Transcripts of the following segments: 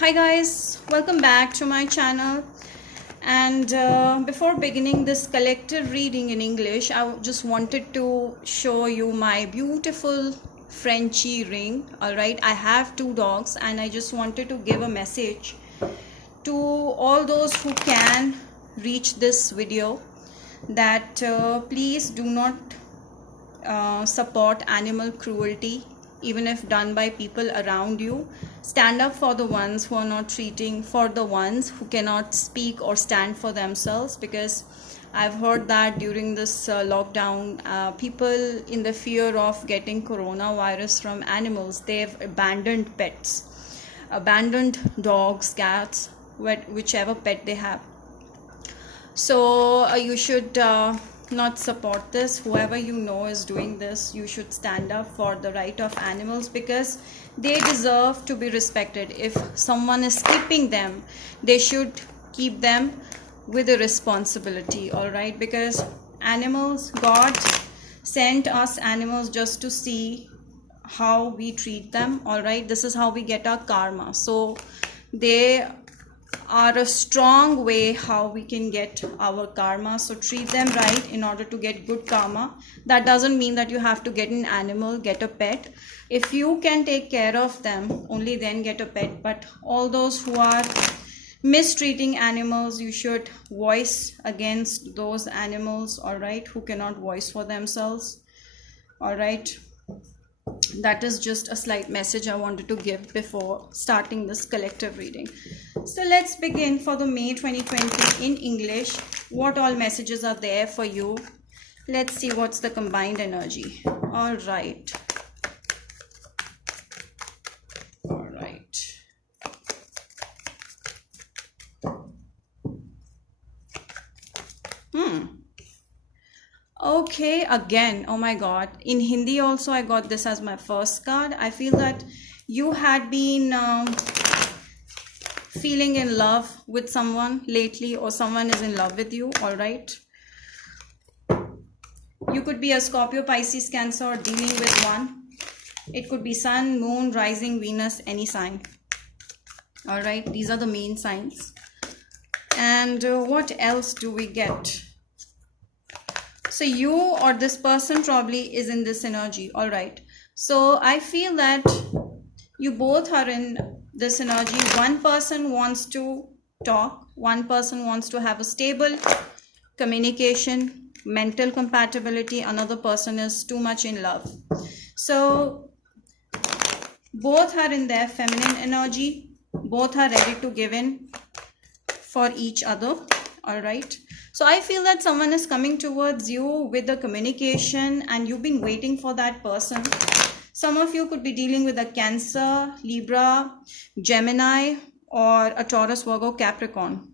Hi guys, welcome back to my channel. And before beginning this collective reading in English, I just wanted to show you my beautiful Frenchie ring. Alright, I have two dogs and I just wanted to give a message to all those who can reach this video that please do not support animal cruelty, even if done by people around you. Stand up for the ones who are not treating, for the ones who cannot speak or stand for themselves, because I've heard that during this lockdown, people in the fear of getting coronavirus from animals, they've abandoned pets, abandoned dogs, cats, whichever pet they have. So you should not support this. Whoever you know is doing this, you should stand up for the right of animals, because they deserve to be respected. If someone is keeping them, they should keep them with a responsibility. All right, because animals, God sent us animals just to see how we treat them. All right, this is how we get our karma. So they are a strong way how we can get our karma. So treat them right in order to get good karma. That doesn't mean that you have to get an animal, get a pet. If you can take care of them, only then get a pet. But all those who are mistreating animals, you should voice against those animals, all right, who cannot voice for themselves. All right, that is just a slight message I wanted to give before starting this collective reading. So let's begin for the May 2020 in English. What all messages are there for you? Let's see what's the combined energy. All right. Okay, again, oh my god, in Hindi also I got this as my first card. I feel that you had been feeling in love with someone lately, or someone is in love with you. All right, you could be a Scorpio, Pisces, Cancer, or dealing with one. It could be Sun, Moon, Rising, Venus, any sign. All right, these are the main signs. And what else do we get? So you or this person probably is in this energy. All right, so I feel that you both are in this energy. One person wants to talk, one person wants to have a stable communication, mental compatibility, another person is too much in love. So both are in their feminine energy, both are ready to give in for each other. All right, so I feel that someone is coming towards you with the communication and you've been waiting for that person. Some of you could be dealing with a Cancer, Libra, Gemini, or a Taurus, Virgo, Capricorn.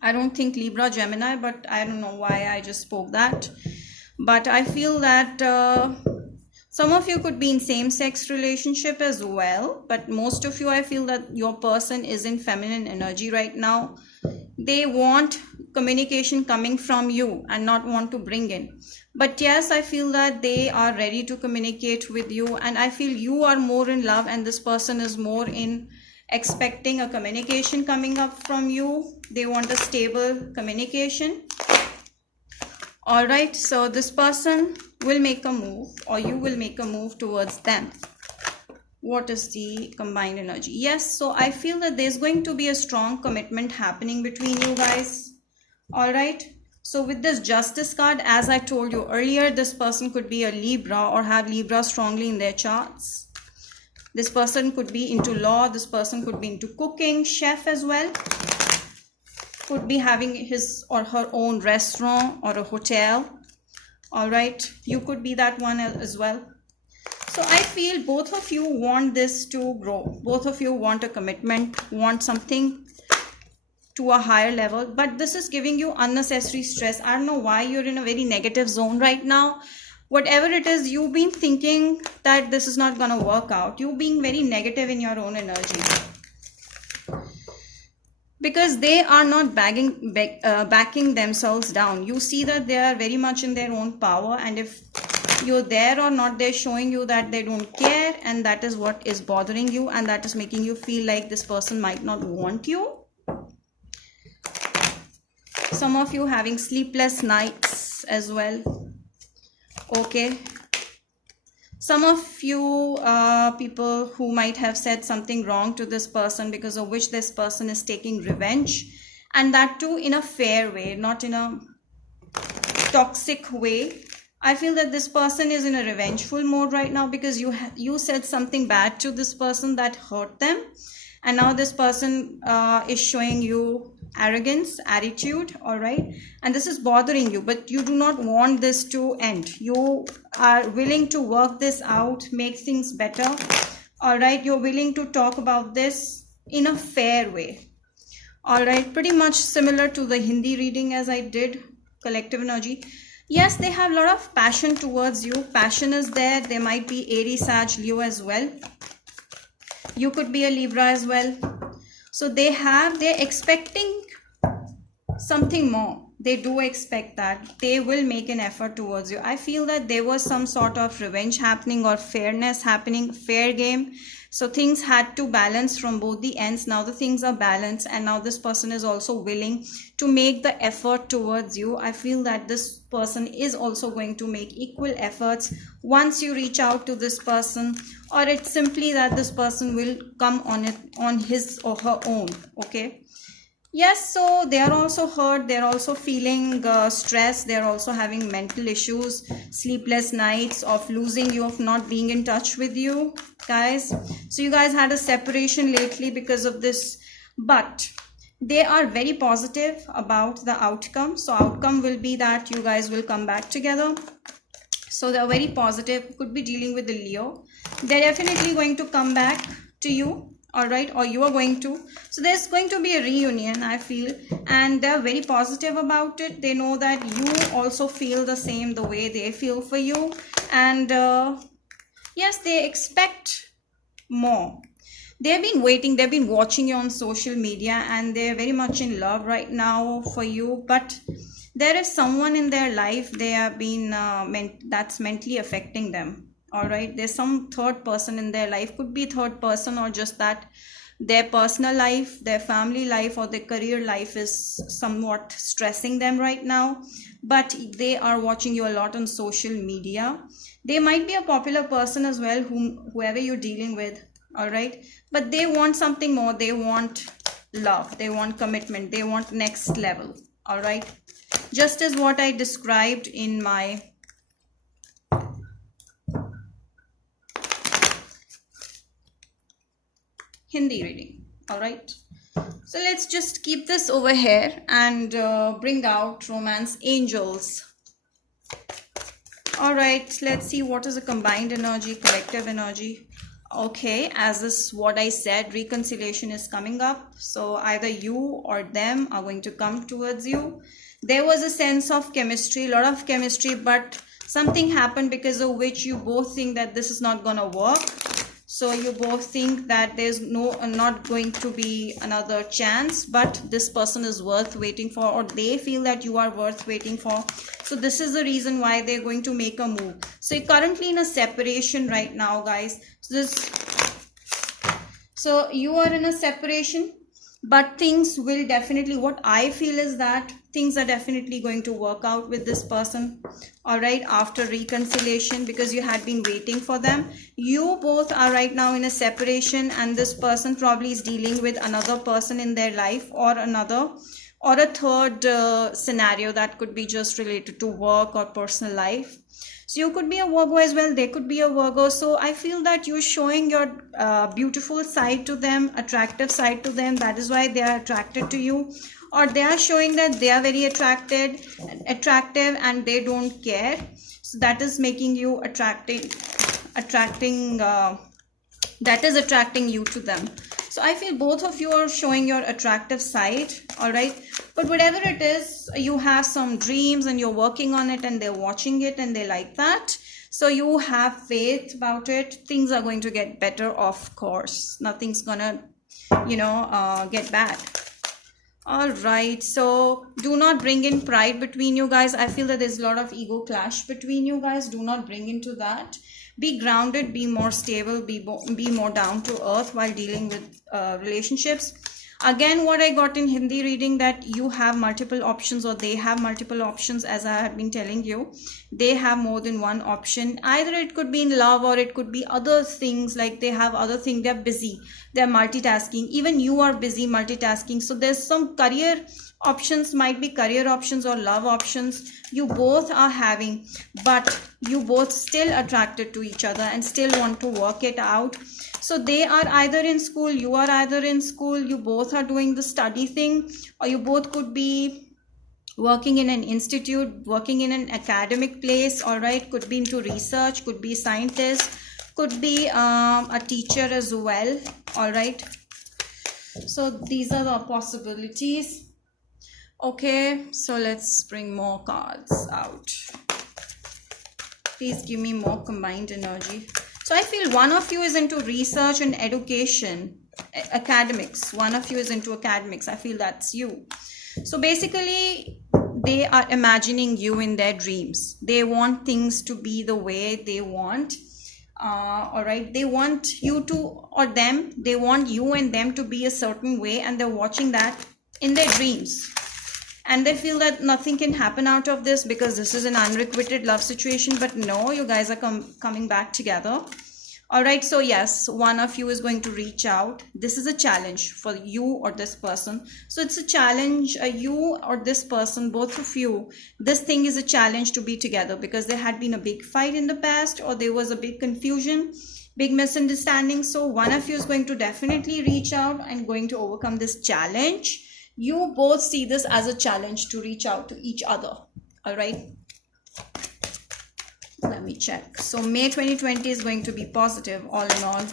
I don't think Libra, Gemini, but I don't know why I just spoke that. But I feel that some of you could be in same-sex relationship as well. But most of you, I feel that your person is in feminine energy right now. They want communication coming from you and not want to bring in. But yes, I feel that they are ready to communicate with you, and I feel you are more in love and this person is more in expecting a communication coming up from you. They want a stable communication. All right, so this person will make a move, or you will make a move towards them. What is the combined energy? Yes, so I feel that there's going to be a strong commitment happening between you guys. All right, so with this Justice card, as I told you earlier, this person could be a Libra or have Libra strongly in their charts. This person could be into law. This person could be into cooking, chef as well. Could be having his or her own restaurant or a hotel. All right, you could be that one as well. So I feel both of you want this to grow. Both of you want a commitment, want something to a higher level, but this is giving you unnecessary stress. I don't know why you're in a very negative zone right now. Whatever it is, you've been thinking that this is not going to work out. You're being very negative in your own energy, because they are not backing themselves down. You see that they are very much in their own power, and if you're there or not, they're showing you that they don't care, and that is what is bothering you, and that is making you feel like this person might not want you. Some of you having sleepless nights as well. Okay, some of you people who might have said something wrong to this person, because of which this person is taking revenge, and that too in a fair way, not in a toxic way. I feel that this person is in a revengeful mode right now, because you said something bad to this person that hurt them, and now this person is showing you arrogance, attitude, all right, and this is bothering you, but you do not want this to end. You are willing to work this out, make things better, all right. You're willing to talk about this in a fair way, all right. Pretty much similar to the Hindi reading as I did, collective energy. Yes, they have a lot of passion towards you. Passion is there. There might be Aries, Sag, Leo as well. You could be a Libra as well. So they're expecting something more. They do expect that. They will make an effort towards you. I feel that there was some sort of revenge happening or fairness happening, fair game. So things had to balance from both the ends. Now the things are balanced, and now this person is also willing to make the effort towards you. I feel that this person is also going to make equal efforts once you reach out to this person, or it's simply that this person will come on it on his or her own. Okay. Yes, so they are also hurt. They're also feeling stress. They're also having mental issues, sleepless nights, of losing you, of not being in touch with you, guys. So you guys had a separation lately because of this, but they are very positive about the outcome. So outcome will be that you guys will come back together. So they're very positive. Could be dealing with the Leo. They're definitely going to come back to you, all right, or you are going to. So there's going to be a reunion, I feel, and they're very positive about it. They know that you also feel the same, the way they feel for you, and yes, they expect more. They've been waiting, they've been watching you on social media, and they're very much in love right now for you, but there is someone in their life they have been that's mentally affecting them. All right, there's some third person in their life, could be third person, or just that their personal life, their family life, or their career life is somewhat stressing them right now, but they are watching you a lot on social media. They might be a popular person as well, whoever you're dealing with, all right, but they want something more. They want love, they want commitment, they want next level, all right, just as what I described in my Hindi reading. All right, so let's just keep this over here and bring out romance angels. All right, let's see what is a combined energy, collective energy. Okay, as is what I said, reconciliation is coming up. So either you or them are going to come towards you. There was a sense of chemistry, a lot of chemistry, but something happened because of which you both think that this is not gonna work. So you both think that there's not going to be another chance, but this person is worth waiting for, or they feel that you are worth waiting for. So this is the reason why they're going to make a move. So you're currently in a separation right now, guys. So you are in a separation, but things will definitely, what I feel is that things are definitely going to work out with this person, all right, after reconciliation, because you had been waiting for them. You both are right now in a separation, and this person probably is dealing with another person in their life, or a third scenario that could be just related to work or personal life. So you could be a Virgo as well, they could be a Virgo. So I feel that you're showing your beautiful side to them, attractive side to them. That is why they are attracted to you, or they are showing that they are very attractive and they don't care. So that is making you attracting you to them. So I feel both of you are showing your attractive side, all right, but whatever it is, you have some dreams and you're working on it, and they're watching it and they like that. So you have faith about it. Things are going to get better, of course. Nothing's gonna get bad. All right, so do not bring in pride between you guys. I feel that there's a lot of ego clash between you guys. Do not bring into that. Be grounded, be more stable, be more down to earth while dealing with relationships. Again, what I got in Hindi reading, that you have multiple options, or they have multiple options. As I have been telling you, they have more than one option. Either it could be in love, or it could be other things, like they have other things. They're busy, they're multitasking. Even you are busy multitasking. So there's some career options, might be career options or love options you both are having, but you both still attracted to each other and still want to work it out. So they are either in school, you are either in school, you both are doing the study thing, or you both could be working in an institute, working in an academic place. All right, could be into research, could be scientist, could be a teacher as well. All right, so these are the possibilities. Okay, so let's bring more cards out. Please give me more combined energy. So I feel one of you is into research and education, academics. One of you is into academics. I feel that's you. So basically, they are imagining you in their dreams. They want things to be the way they want. All right, they want you to, or them, they want you and them to be a certain way, and they're watching that in their dreams. And they feel that nothing can happen out of this because this is an unrequited love situation. But no, you guys are coming back together. All right, so yes, one of you is going to reach out. This is a challenge for you or this person. So it's a challenge, you or this person, both of you. This thing is a challenge to be together, because there had been a big fight in the past, or there was a big confusion, big misunderstanding. So one of you is going to definitely reach out and going to overcome this challenge. You both see this as a challenge to reach out to each other. All right, let me check. So May 2020 is going to be positive, all in all.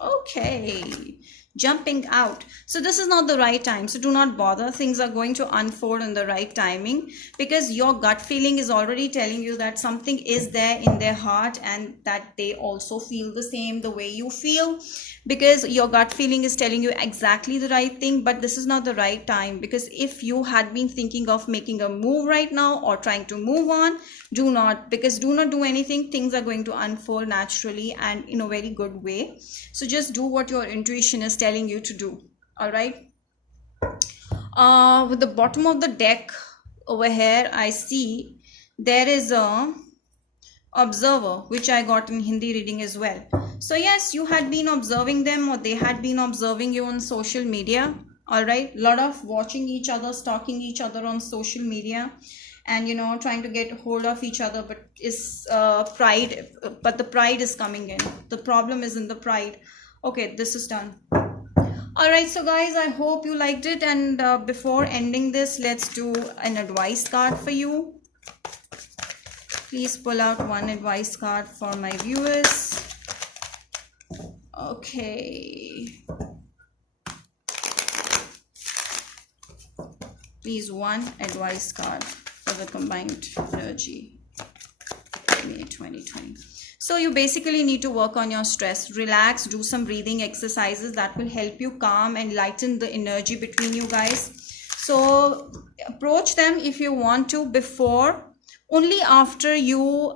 Okay, jumping out. So this is not the right time, so do not bother. Things are going to unfold in the right timing, because your gut feeling is already telling you that something is there in their heart, and that they also feel the same the way you feel, because your gut feeling is telling you exactly the right thing. But this is not the right time, because if you had been thinking of making a move right now or trying to move on, do not do anything. Things are going to unfold naturally and in a very good way. So just do what your intuition is telling you to do. All right, with the bottom of the deck over here, I see there is a observer, which I got in Hindi reading as well. So yes, you had been observing them, or they had been observing you on social media. All right, lot of watching each other, stalking each other on social media, and trying to get hold of each other. But is pride, but the pride is coming in. The problem is in the pride. Okay, this is done. All right, so guys, I hope you liked it, and before ending this, let's do an advice card for you. Please pull out one advice card for my viewers. Okay, please, one advice card for the combined energy May 2020. So you basically need to work on your stress, relax, do some breathing exercises that will help you calm and lighten the energy between you guys. So approach them if you want to, before, only after you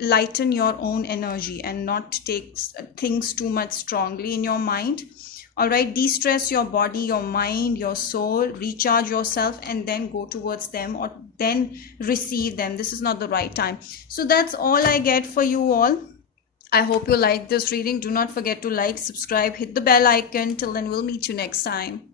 lighten your own energy and not take things too much strongly in your mind. All right, de-stress your body, your mind, your soul, recharge yourself, and then go towards them, or then receive them. This is not the right time. So that's all I get for you all. I hope you like this reading. Do not forget to like, subscribe, hit the bell icon. Till then, we'll meet you next time.